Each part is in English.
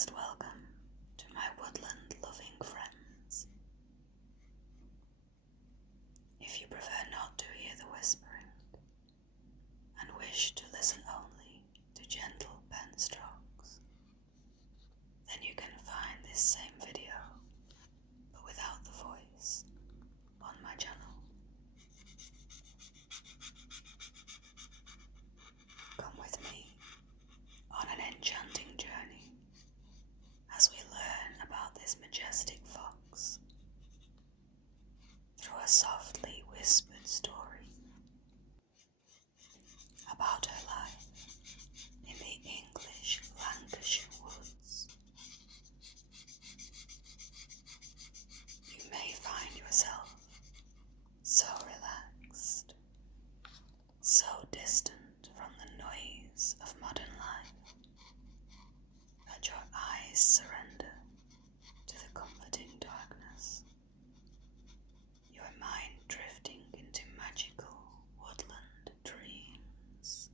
warmest welcome to my woodland loving friends. If you prefer not to hear the whispering and wish to listen only to gentle pen strokes, then you can find this same video, but without the voice, on my channel. Come with me on an enchanting journey as we learn about this majestic fox through a softly whispered story about her life in the English Lancashire woods. You may find yourself so relaxed, so distant from the noise of modern life, that your eyes surrender to the comforting darkness, your mind drifting into magical woodland dreams.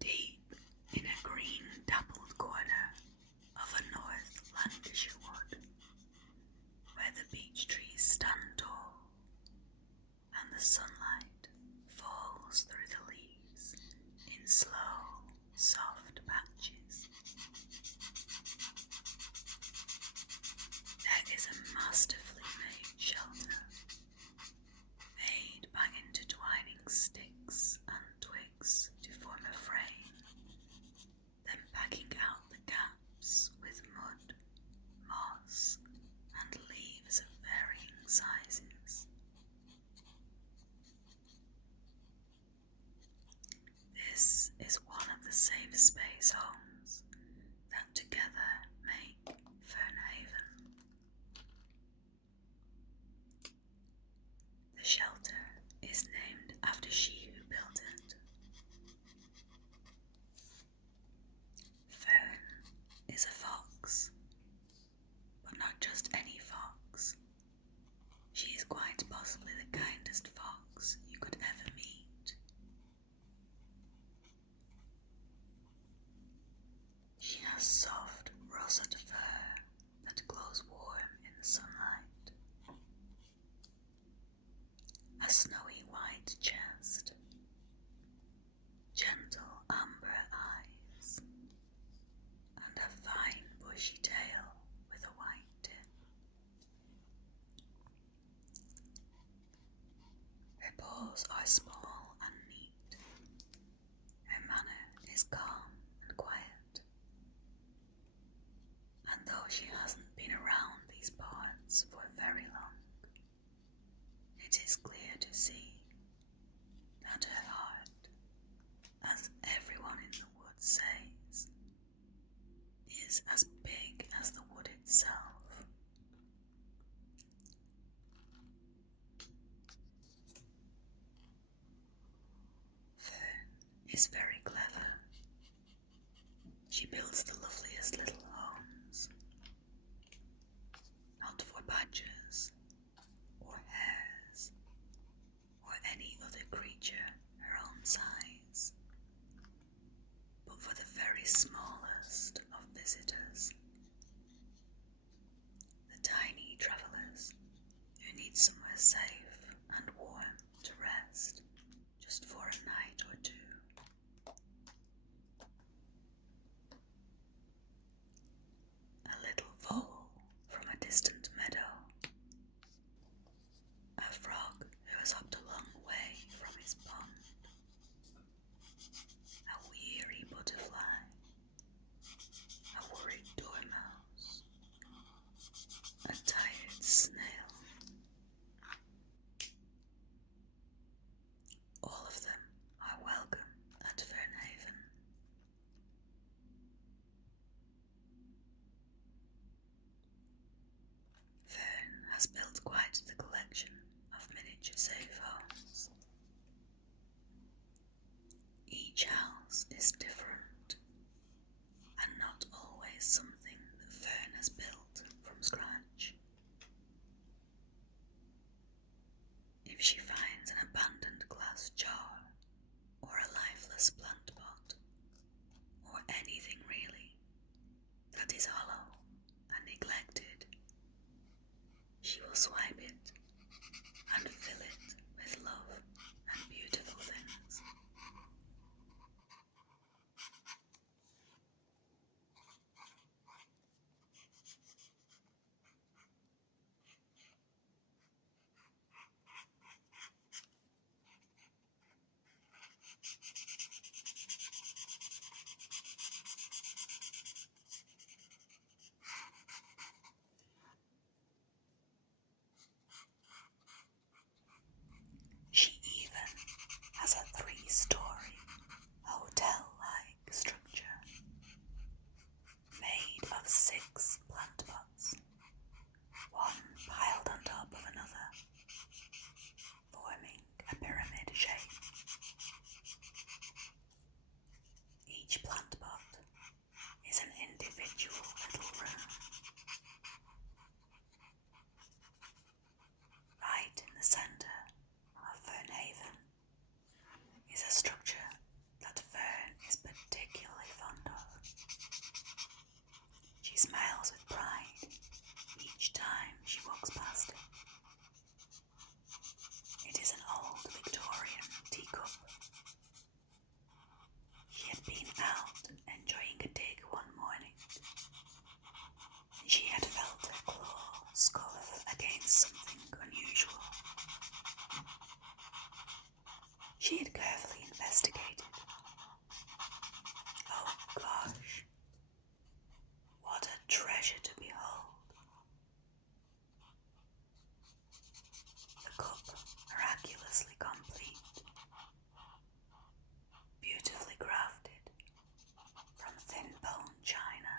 Deep in a green dappled corner of a North Lancashire wood, where the beech trees stand tall and the sunlight falls through the leaves in slow, soft patches, there is a masterfully made shelter, made by intertwining sticks and twigs to form a frame, then packing out the gaps with mud, moss, and leaves of varying sizes. This is one of the safe space homes that together make Fernhaven. The shelter is named after she who built it. Fern is a fox, but not just any fox. She is quite possibly the kindest fox you could ever meet. She has soft russet fur that glows warm in the sunlight, a snowy white chest, gentle amber eyes, and a fine bushy tail with a white tip. Her paws are small and neat. Her manner is calm and quiet. And though she hasn't been around these parts for very long, it is clear to see that her heart, as everyone in the wood says, is as big as the wood itself. Fern is very clever. She builds the loveliest little homes, not for badgers or hares or any other creature her own size, but for the very smallest of visitors, the tiny travellers who need somewhere safe and warm to rest just for a night or two. A little vole from a distant meadow, a frog who has hopped a long way from his pond, a weary butterfly, a worried dormouse, a tired snail. All of them are welcome at Fernhaven. Fern has built quite the collection is different and not always something that Fern has built from scratch. If she finds an abandoned glass jar or a lifeless plant pot, or anything really that is hollow and neglected, she will swipe it and fill it with love and beautiful things. She even has a 3-story hotel-like structure made of 6 plant pots, one piled on top of another, forming a pyramid shape. Each plant pot is an individual little room. Right in the centre of Fernhaven is a structure that Fern is particularly fond of. She smiles with pride each time she walks past it. It is an old Victorian teacup. She had been out enjoying a dig one morning, and she had felt her claw scuff against something unusual. She had carefully investigated. Oh gosh, what a treasure to behold! The cup miraculously complete, beautifully crafted from thin bone china,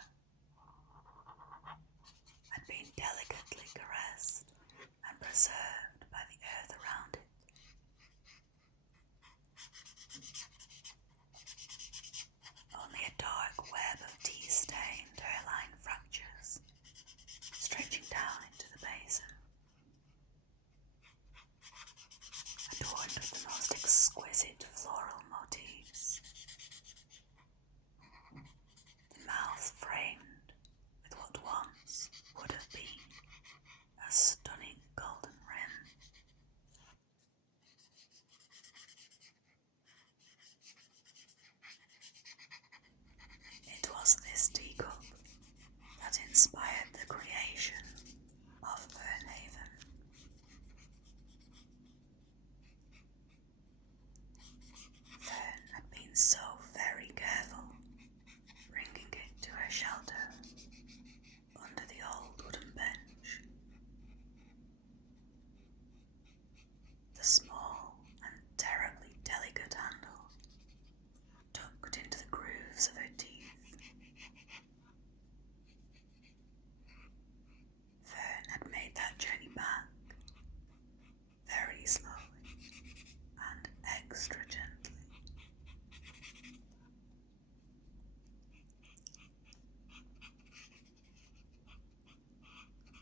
had been delicately caressed and preserved by the earth around it. Only a dark web of tea-stained hairline fractures stretching down into the basin, adorned with the most exquisite floral motifs. The mouth framed with what once would have been a stunning golden rim. It was this teacup that inspired the creation of Fernhaven. Fern had been so very careful bringing it to her shelter under the old wooden bench. The small and terribly delicate handle tucked into the grooves of her teeth. Fern had made that journey back very slowly and extra gently.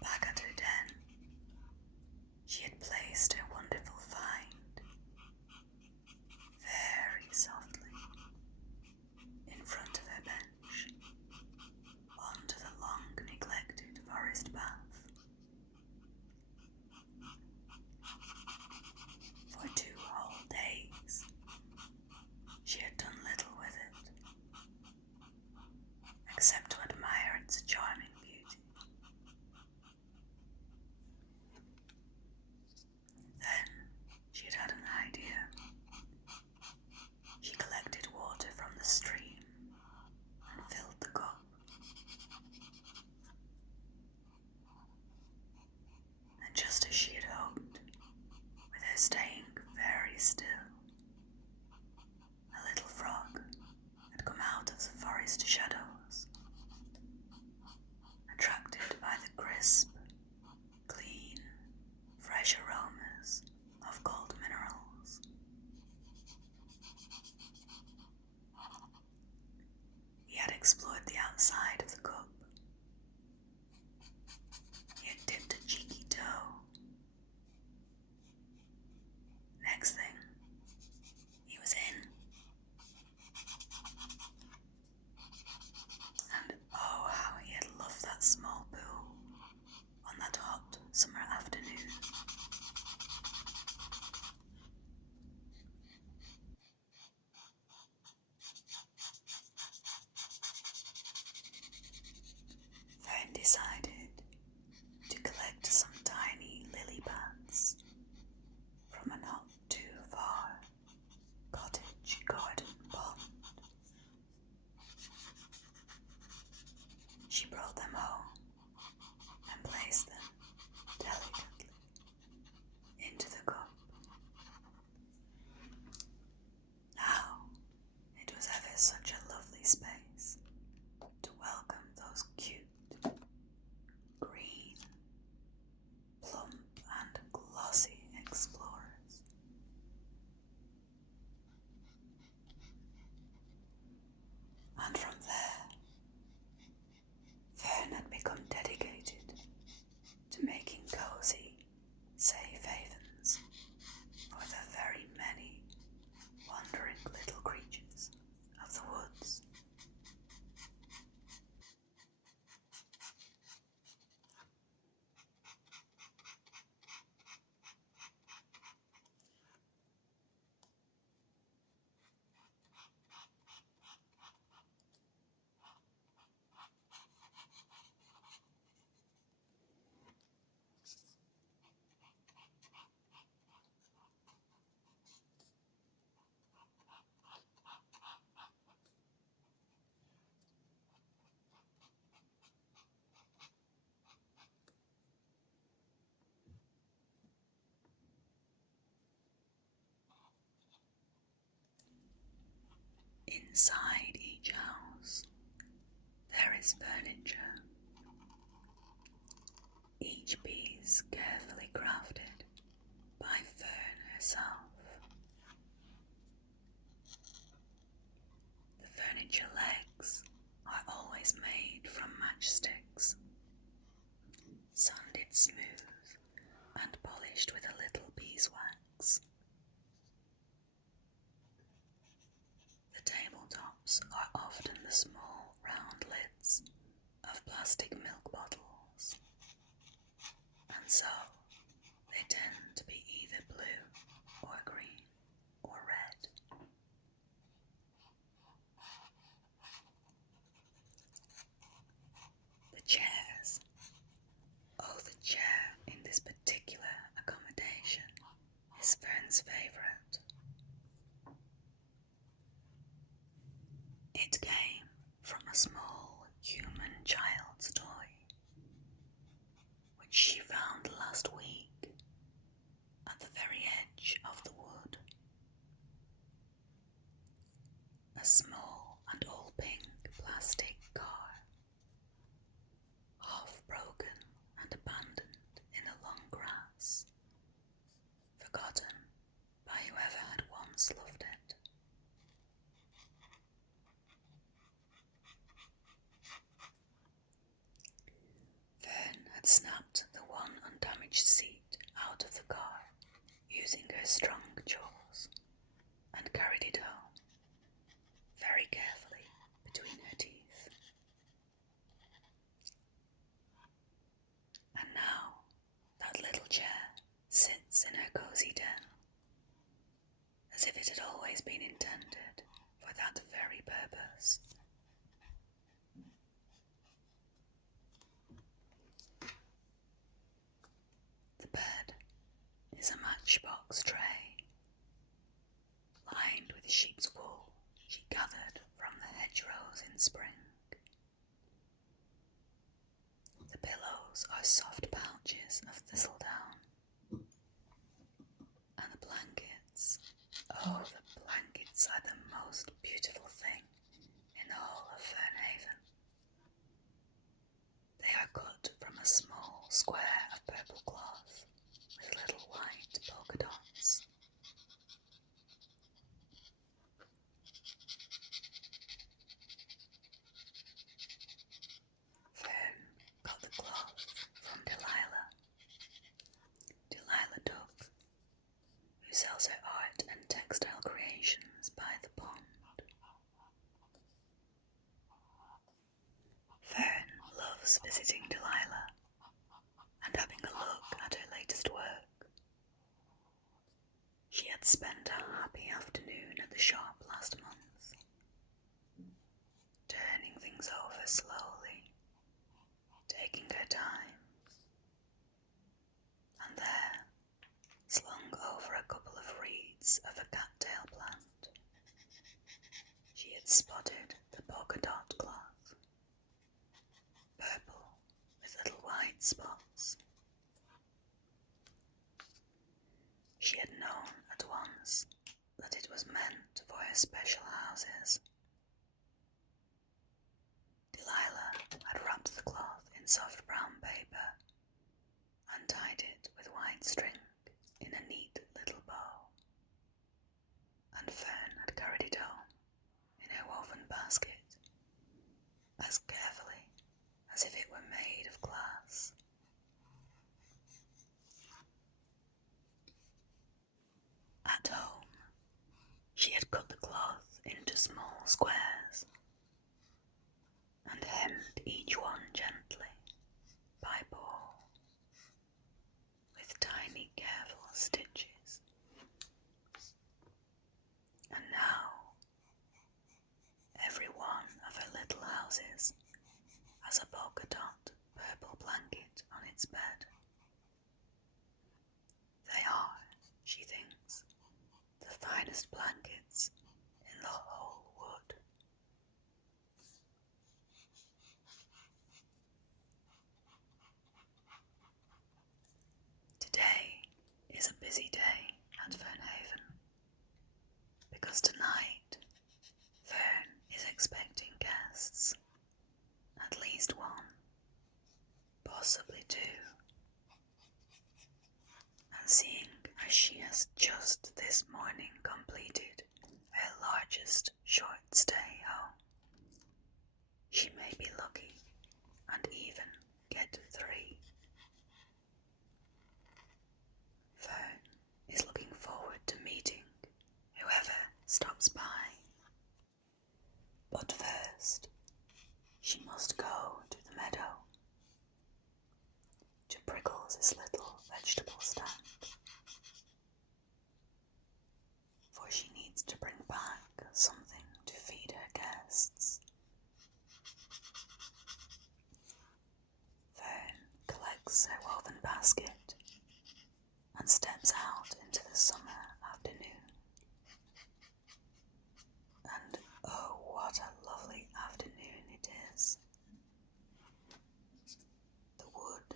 Back at her den, she had placed her wonderful find very softly in front of her bench onto the long-neglected forest path. For 2 whole days, she had done little with it, except to admire its charming beauty. side of the cup. He had dipped a cheeky toe. Next thing, he was in. And oh, how he had loved that small pool on that hot summer afternoon. Fern decided to collect some tiny lily pads from a not too far cottage garden pond. She brought them home and placed them delicately into the cup. Now it was ever such a lovely space to welcome those cute, green, plump and glossy explorers. And from there, Fern had become dedicated to making cozy, safe havens for the very many wandering little creatures of the woods. Inside each house, there is furniture, each piece carefully crafted by Fern herself. The furniture legs are always made from matchsticks, sanded smooth and polished with a little beeswax. The tabletops are often the small round lids of plastic milk bottles, and so they tend to be either blue or green or red. The chairs. Oh, the chair in this particular accommodation is Fern's favourite. It came from a small human child's toy, which she found last week at the very edge of the wood. A small and all pink plastic car, half broken and abandoned in the long grass, forgotten by whoever had once loved it. Fern had snapped the one undamaged seat out of the car using her strong jaws and carried it home, very carefully between her teeth. And now that little chair sits in her cosy den, as if it had always been intended for that very purpose. The bed is a matchbox tray, lined with sheep's wool she gathered from the hedgerows in spring. The pillows are soft pouches of thistledown, and the blankets, oh, the blankets are the most beautiful thing in the whole of Fernhaven. They are cut from a small square of purple cloth with little white polka dots. was visiting Delilah and having a look at her latest work. She had spent a happy afternoon at the shop last month, turning things over slowly, taking her time. And there, slung over a couple of reeds of a cattail plant, she had spotted the polka dot cloth, purple with little white spots. She had known at once that it was meant for her special houses. Delilah had wrapped the cloth in soft brown paper and tied it with white string in a neat little bow, and Fern had carried it home in her woven basket as carefully as if it were made of glass. At home, she had cut the cloth into small squares and hemmed each one gently by bore with tiny careful stitches. And now, every one of her little houses has a polka dot purple blanket on its bed. They are, she thinks, the finest blankets in the whole wood. Today is a busy day at Fernhaven, because tonight Fern is expecting guests, at least one, possibly two, and seeing as she has just this morning completed her largest short stay home, she may be lucky and even get 3. Fern is looking forward to meeting whoever stops by. But first, she must go to the meadow, to Prickles' little vegetable stand, for she needs to bring back something to feed her guests. Fern collects her woven basket and steps out into the summer afternoon. And oh, what a lovely afternoon it is. The wood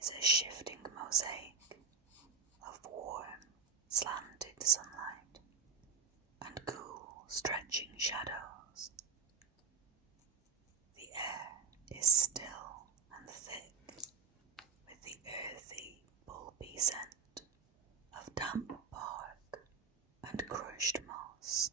is a shifting mosaic of warm, slanted sunlight and cool, stretching shadows. The air is still and thick with the earthy, bulby scent of damp bark and crushed moss.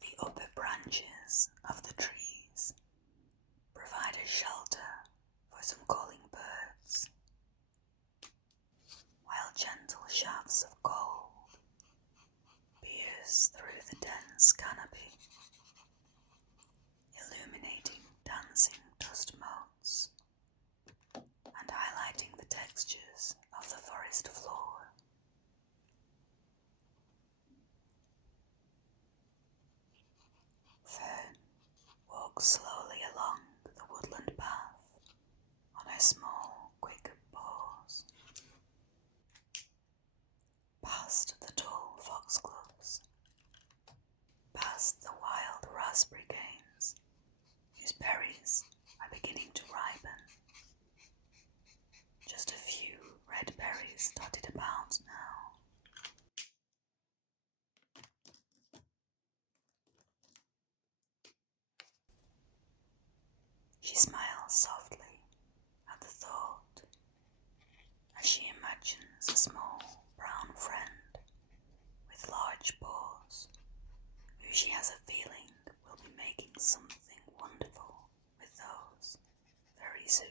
The upper branches of the trees provide a shelter for some calling birds, while gentle shafts of gold pierce through the dense canopy, illuminating dancing dust motes and highlighting the textures of the forest floor. Fern walks slowly along the woodland path on her small, quick paws, past the tall foxgloves, past the wild raspberry canes, whose berries are beginning to ripen. Just a few red berries dotted about now. She smiles softly at the thought as she imagines a small brown friend with large paws who she has a feeling will be making something wonderful with those very soon.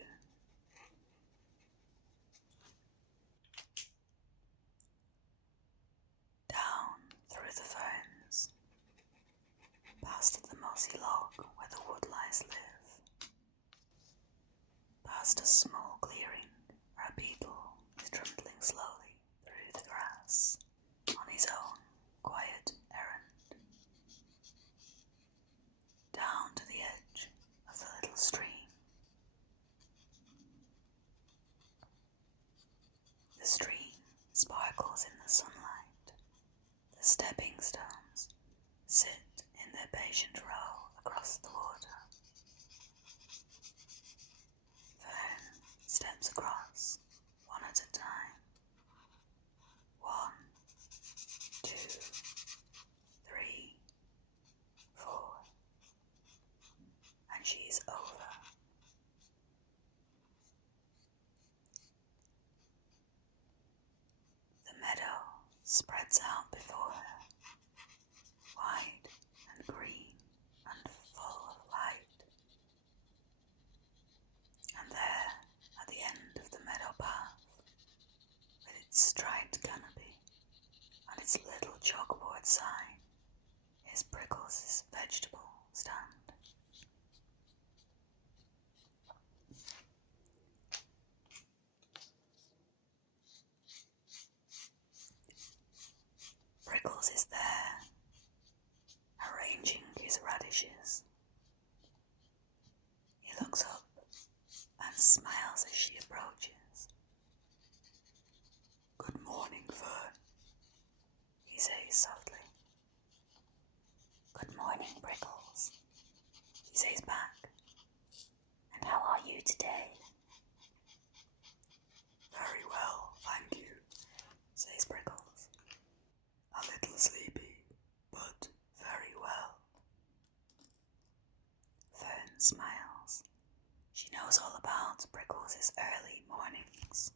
Down through the ferns, past the mossy log where the woodlice live, past a small clearing where a beetle is trundling slowly through the grass on his own quiet errand, down to the edge of the little stream. The stream sparkles in the sunlight. The stepping stones sit in their patient row across the water. Fern steps across, one at a time. 1, 2, 3, 4, and she's over. The meadow spreads out before her, wide and green and full of light. And there, at the end of the meadow path, with its striped canopy and its little chalkboard sign, is Prickles' vegetable stand. Prickles is there, arranging his radishes. He looks up and smiles as she approaches. "Good morning, Fern," he says softly. "Good morning, Prickles," she says back. "And how are you today?" "Very well, thank you," says Prickles. "A little sleepy, but very well." Fern smiles. She knows all about Prickles' early mornings.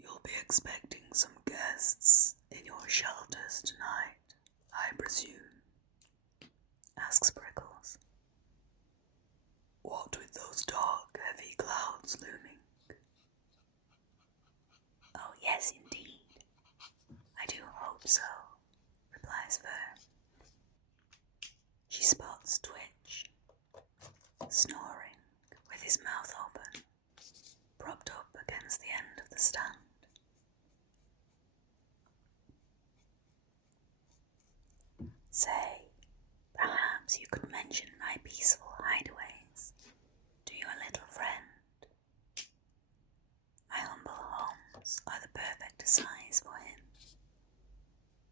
"You'll be expecting some guests in your shelters tonight, I presume?" asks Prickles. "What with those dark, heavy clouds looming?" "Oh, yes, indeed. I do hope so," replies Fern. She spots Twitch, snoring with his mouth open, propped up against the end of the stand. "Say, perhaps you could mention my peaceful hideaways to your little friend. My humble homes are the perfect size for him,"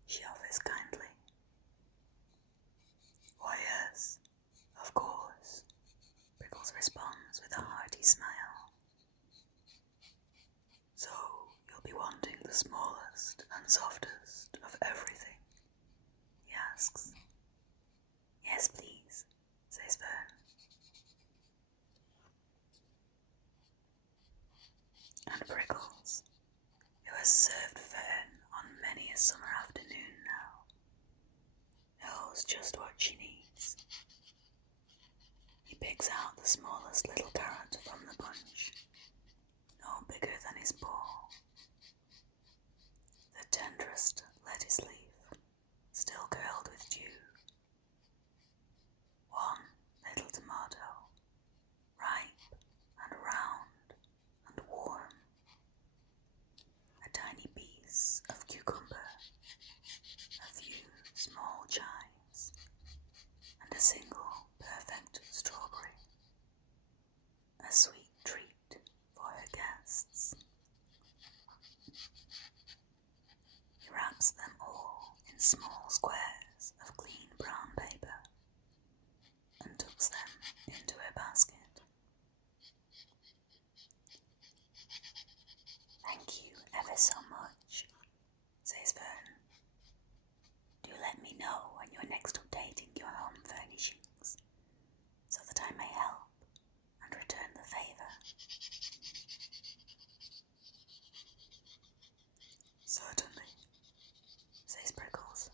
she offers kindly. "Why, yes, of course," Prickles responds with a hearty smile. "So you'll be wanting the smallest and softest the smallest little carrot from the bunch, no bigger than his paw. The tenderest lettuce leaf, still curled with dew. One little tomato, ripe and round and warm. A tiny piece of cucumber, a few small chives, and a single perfect strawberry. A sweet treat for her guests. He wraps them all in small squares of clean brown paper and tucks them into her basket. "Thank you ever so much," says Fern. "Do let me know when you're next updating your home furnishings, so that I may help and return the favour." "Certainly," says Prickles.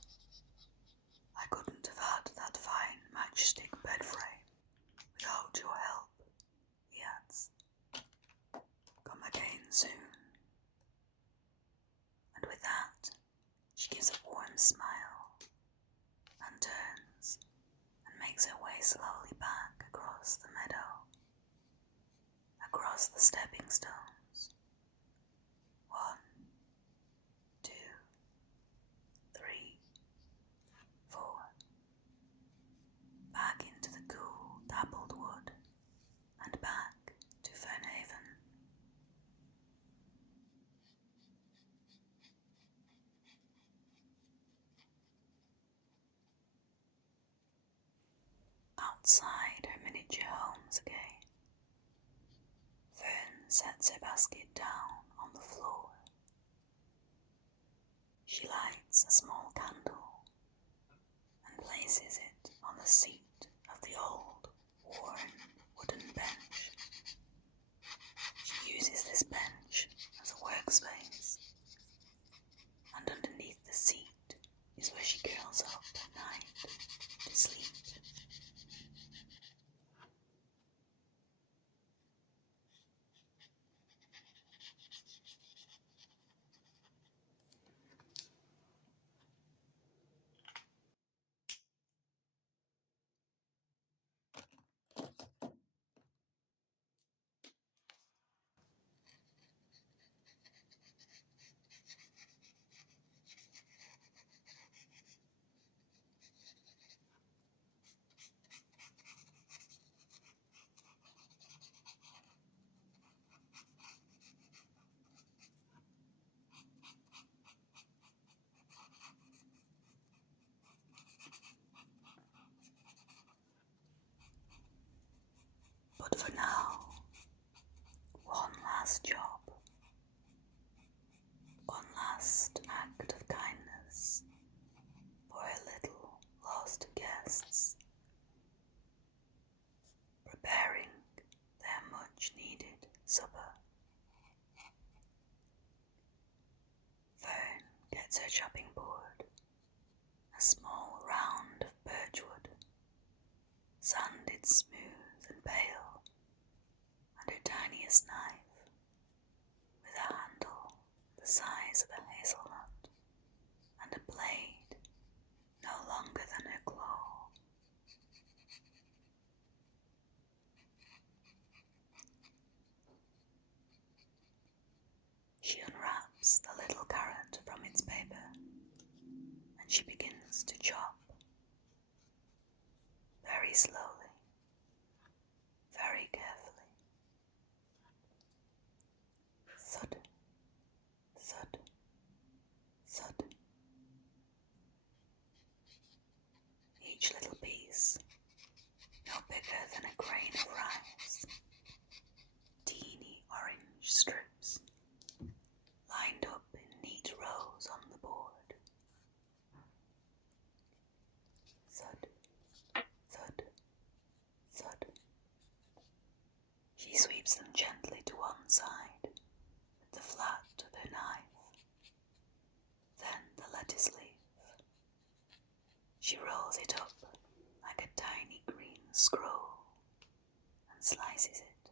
"I couldn't have had that fine matchstick bed frame without your help," he adds. "Come again soon." And with that, she gives a warm smile and turns and makes her way slowly back across the meadow, across the stepping stones. 1, 2, 3, 4. Back into the cool, dappled wood, and back to Fernhaven. Outside her miniature homes again, Fern sets her basket down on the floor. She lights a small candle and places it on the seat of the old, worn wooden bench. She uses this bench as a workspace, and underneath the seat is where she curls up at night to sleep. But for now, one last job, one last act of kindness for her little lost guests, preparing their much-needed supper. Fern gets her chopping board, a small round of birchwood, sanded smooth and pale, and her tiniest knife, with a handle the size of a hazelnut, and a blade no longer than her claw. She unwraps the little carrot from its paper, and she begins to chop, very slowly, very carefully. Thud, thud, thud. Each little piece, no bigger than a grain of rice, teeny orange strips, lined up in neat rows on the board. Thud, thud, thud. She sweeps them gently to one side with the flat of her knife. Then the lettuce leaf. She rolls it up like a tiny green scroll and and slices it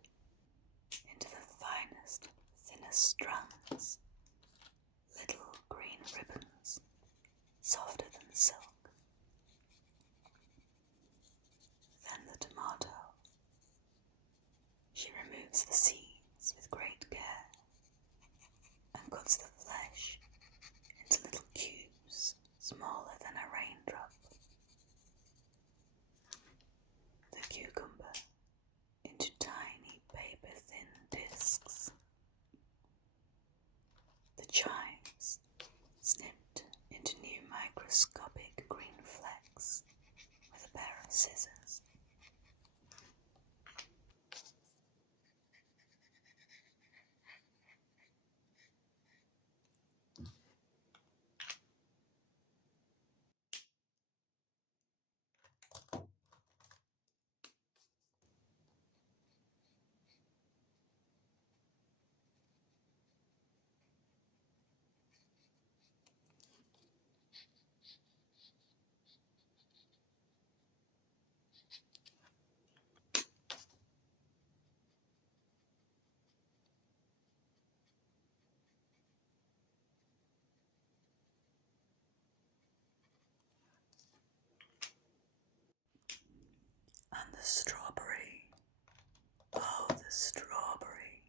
into the finest, thinnest strands, little green ribbons, softer than silk. Then the tomato. She removes the seeds with great care and cuts the flesh into little cubes smaller than a raindrop. The cucumber into tiny paper-thin discs. The chives snipped into new microscopic green flecks with a pair of scissors. And the strawberry, oh, the strawberry.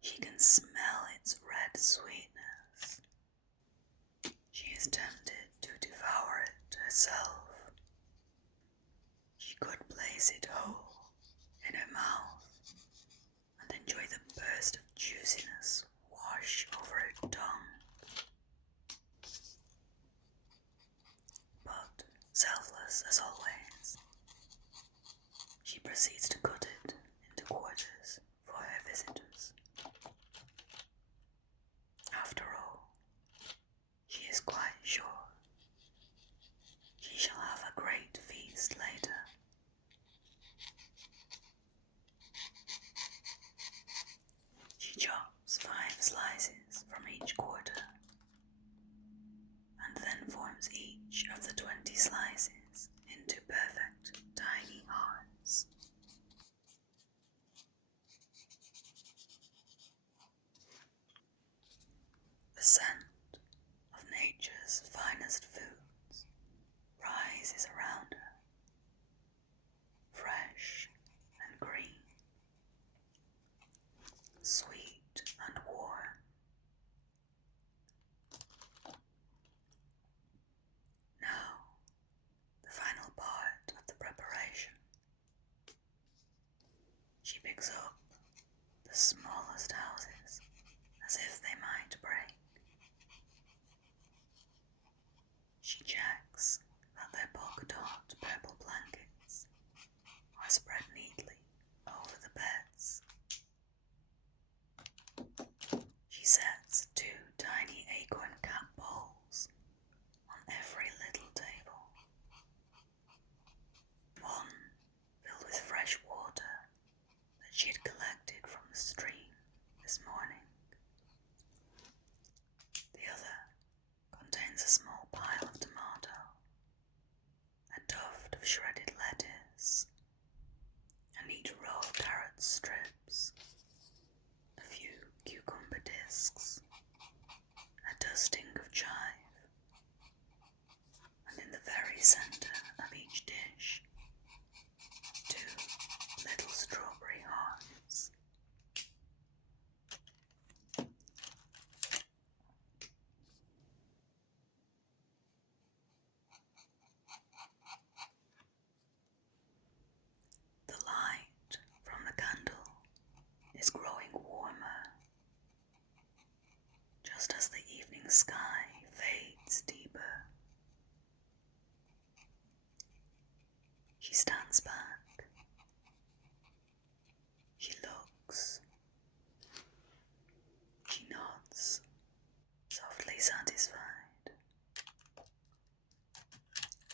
She can smell its red sweetness. She is tempted to devour it herself. She could place it whole in her mouth and enjoy the burst of juiciness wash over her tongue. But, selfless as always, she proceeds to cut it into quarters for her visitors. After all, she is quite sure she shall have a great feast later. She chops 5 slices from each quarter, and then forms each of the 20 slices into perfect tiny hearts. The scent of nature's finest foods rises around her, fresh and green, sweet and warm. Now, the final part of the preparation. She picks up the smallest houses as if they might break. She checks that their polka-dot purple blankets are spread neatly over the beds. She sets 2 tiny acorn cap bowls on every little table. One filled with fresh water that she had collected from the stream this morning. The other contains a small pile of tomato, a tuft of shredded lettuce, a neat row of carrot strips, a few cucumber discs, a dusting of chive, and in the very centre of each dish, 2 little strawberry hearts. The light from the candle is growing warmer, just as the evening sky fades deeper. She stands back. She looks. She nods, softly satisfied.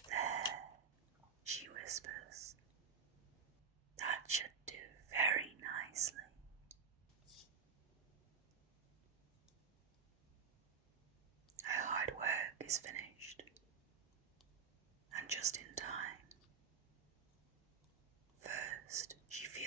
There, she whispers. That should do very nicely. Her hard work is finished, and just in time. First, she feels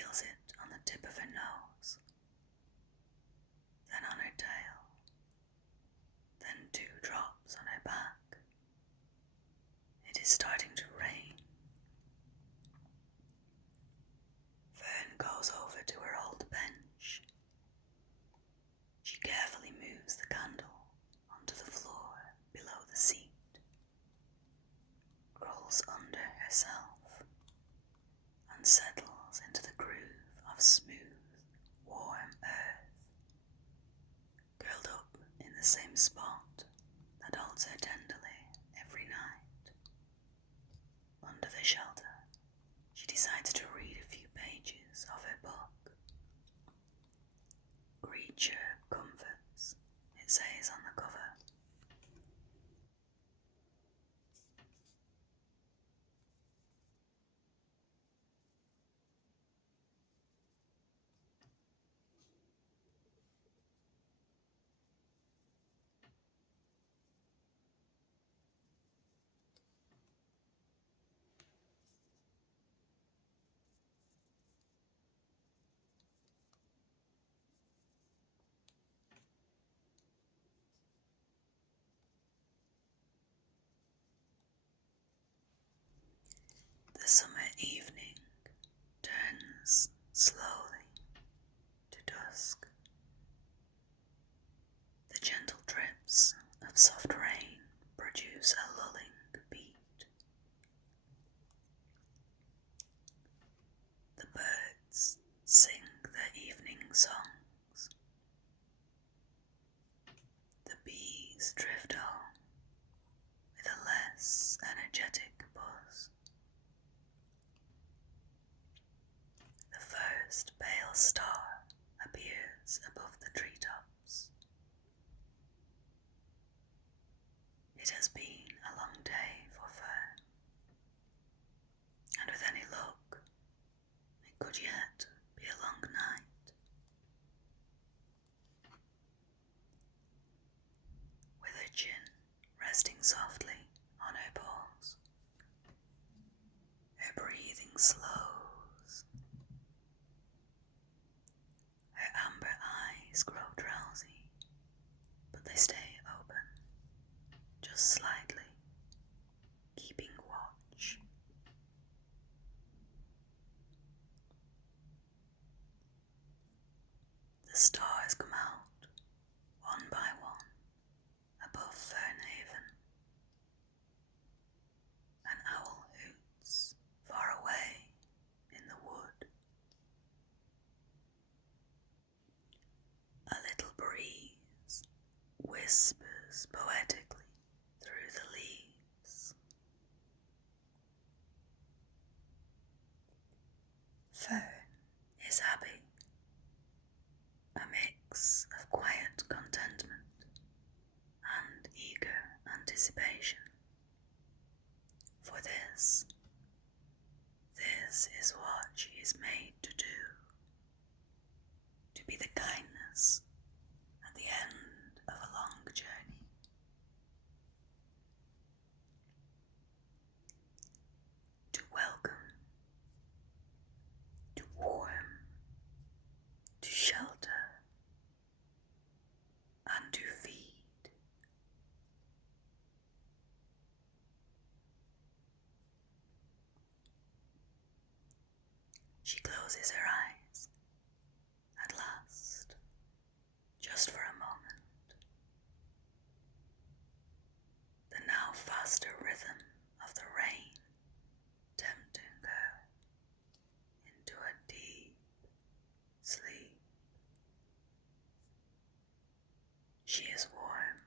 settles into the groove of smooth, warm earth, curled up in the same spot that holds her tenderly every night. Under the shelter, she decides to read a few pages of her book. Creature Comforts, it says on the cover. The summer evening turns slowly to dusk. The gentle drips of soft rain produce a lulling beat. The birds sing their evening songs. The bees drift home with a less energetic buzz. The first pale star appears above the treetops. It has been a long day for Fern, and with any luck, it could yet be a long night. With her chin resting softly on her paws, her breathing slows, her amber eyes grow drowsy, but they stay open, just slightly, keeping watch. The stars come out, one by one, above Fernhaven. An owl hoots far away in the wood. A little breeze whispers poetically through the leaves. Fern is happy, a mix of quiet contentment and eager anticipation. For this is what she is made to do. To be the kindness at the end of a long journey. To welcome, to warm, to shelter, and to feed. She closes her eyes, at last, just for a moment. The now faster rhythm of the rain tempting her into a deep sleep. She is warm.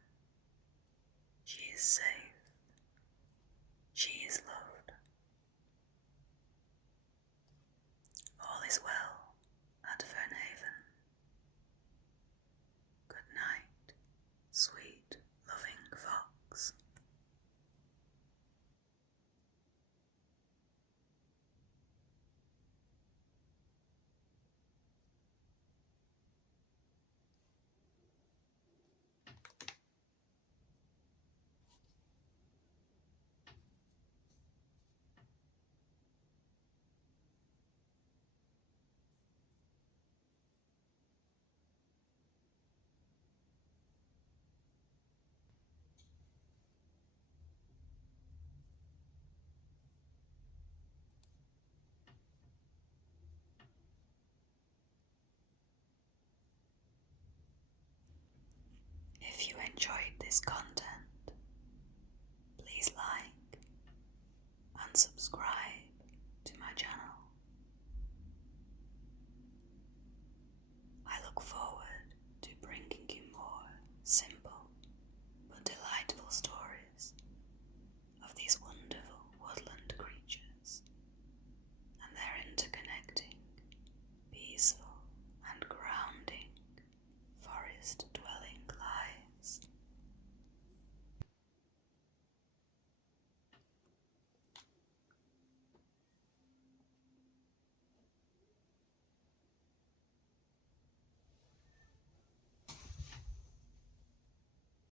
She is safe. She is loved. All is well at Fernhaven. Good night, sweet, loving fox. If you enjoyed this content, please like and subscribe to my channel.